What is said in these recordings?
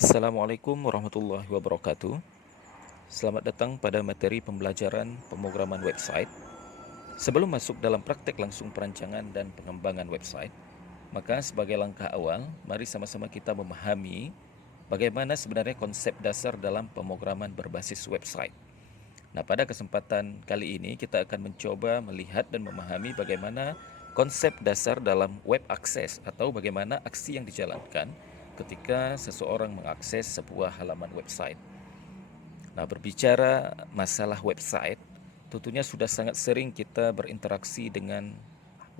Assalamualaikum warahmatullahi wabarakatuh. Selamat datang pada materi pembelajaran pemrograman website. Sebelum masuk dalam praktek langsung perancangan dan pengembangan website, maka sebagai langkah awal, mari sama-sama kita memahami bagaimana sebenarnya konsep dasar dalam pemrograman berbasis website. Nah, pada kesempatan kali ini kita akan mencoba melihat dan memahami bagaimana konsep dasar dalam web access atau bagaimana aksi yang dijalankan ketika seseorang mengakses sebuah halaman website. Nah, berbicara masalah website, tentunya sudah sangat sering kita berinteraksi dengan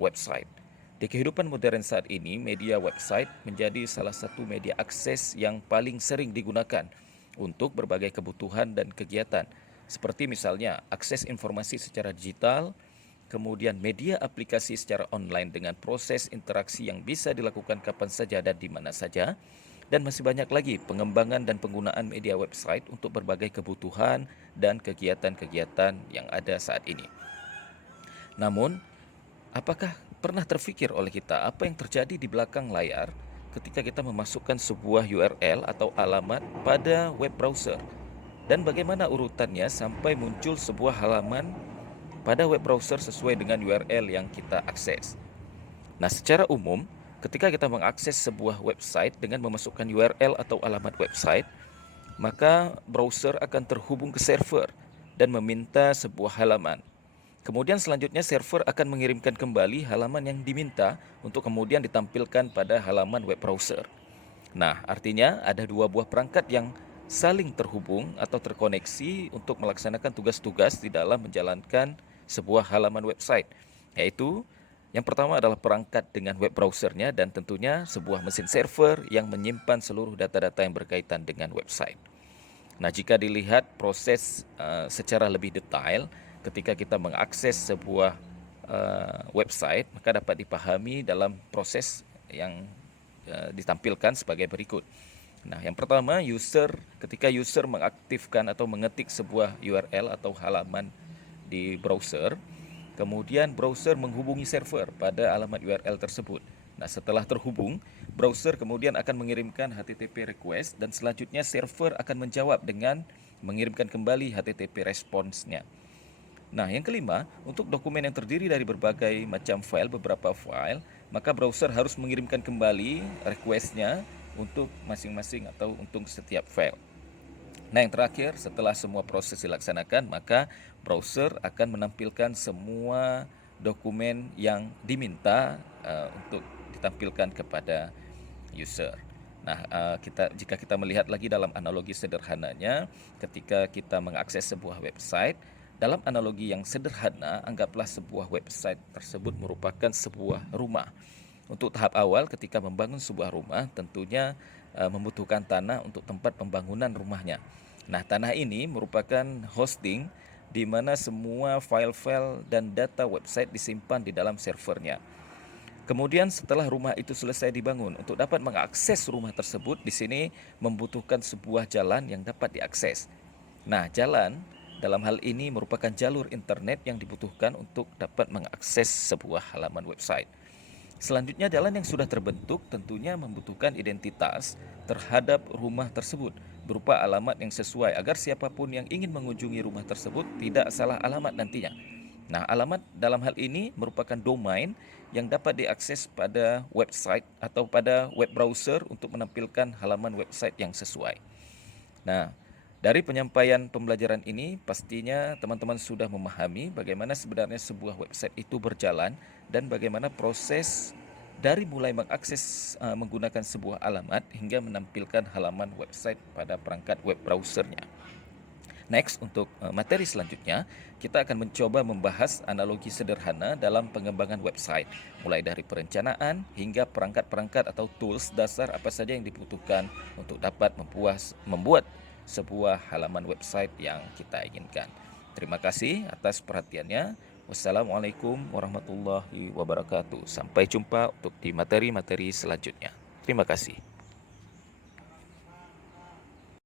website. Di kehidupan modern saat ini, media website menjadi salah satu media akses yang paling sering digunakan untuk berbagai kebutuhan dan kegiatan, seperti misalnya akses informasi secara digital, kemudian media aplikasi secara online dengan proses interaksi yang bisa dilakukan kapan saja dan di mana saja, dan masih banyak lagi pengembangan dan penggunaan media website untuk berbagai kebutuhan dan kegiatan-kegiatan yang ada saat ini. Namun, apakah pernah terfikir oleh kita apa yang terjadi di belakang layar ketika kita memasukkan sebuah URL atau alamat pada web browser? Dan bagaimana urutannya sampai muncul sebuah halaman pada web browser sesuai dengan URL yang kita akses? Nah, secara umum, ketika kita mengakses sebuah website dengan memasukkan URL atau alamat website, maka browser akan terhubung ke server dan meminta sebuah halaman. Kemudian selanjutnya server akan mengirimkan kembali halaman yang diminta untuk kemudian ditampilkan pada halaman web browser. Nah, artinya ada dua buah perangkat yang saling terhubung atau terkoneksi untuk melaksanakan tugas-tugas di dalam menjalankan sebuah halaman website, yaitu yang pertama adalah perangkat dengan web browsernya dan tentunya sebuah mesin server yang menyimpan seluruh data-data yang berkaitan dengan website. Nah, jika dilihat proses secara lebih detail ketika kita mengakses sebuah website, maka dapat dipahami dalam proses yang ditampilkan sebagai berikut. Nah, yang pertama, ketika user mengaktifkan atau mengetik sebuah URL atau halaman di browser, kemudian browser menghubungi server pada alamat URL tersebut. Nah, setelah terhubung, browser kemudian akan mengirimkan HTTP request dan selanjutnya server akan menjawab dengan mengirimkan kembali HTTP responsnya. Nah, yang kelima, untuk dokumen yang terdiri dari berbagai macam file, beberapa file, maka browser harus mengirimkan kembali requestnya untuk masing-masing atau untuk setiap file. Nah, yang terakhir, setelah semua proses dilaksanakan, maka browser akan menampilkan semua dokumen yang diminta untuk ditampilkan kepada user. Nah, jika kita melihat lagi dalam analogi sederhananya, ketika kita mengakses sebuah website, dalam analogi yang sederhana, anggaplah sebuah website tersebut merupakan sebuah rumah. Untuk tahap awal, ketika membangun sebuah rumah, tentunya membutuhkan tanah untuk tempat pembangunan rumahnya. Nah, tanah ini merupakan hosting di mana semua file-file dan data website disimpan di dalam servernya. Kemudian setelah rumah itu selesai dibangun, untuk dapat mengakses rumah tersebut, di sini membutuhkan sebuah jalan yang dapat diakses. Nah, jalan dalam hal ini merupakan jalur internet yang dibutuhkan untuk dapat mengakses sebuah halaman website. Selanjutnya, jalan yang sudah terbentuk tentunya membutuhkan identitas terhadap rumah tersebut berupa alamat yang sesuai agar siapapun yang ingin mengunjungi rumah tersebut tidak salah alamat nantinya. Nah, alamat dalam hal ini merupakan domain yang dapat diakses pada website atau pada web browser untuk menampilkan halaman website yang sesuai. Nah, dari penyampaian pembelajaran ini, pastinya teman-teman sudah memahami bagaimana sebenarnya sebuah website itu berjalan dan bagaimana proses dari mulai mengakses menggunakan sebuah alamat hingga menampilkan halaman website pada perangkat web browsernya. Next, untuk materi selanjutnya, kita akan mencoba membahas analogi sederhana dalam pengembangan website, mulai dari perencanaan hingga perangkat-perangkat atau tools dasar apa saja yang dibutuhkan untuk dapat membuat sebuah halaman website yang kita inginkan. Terima kasih atas perhatiannya. Wassalamualaikum warahmatullahi wabarakatuh. Sampai jumpa untuk di materi-materi selanjutnya. Terima kasih.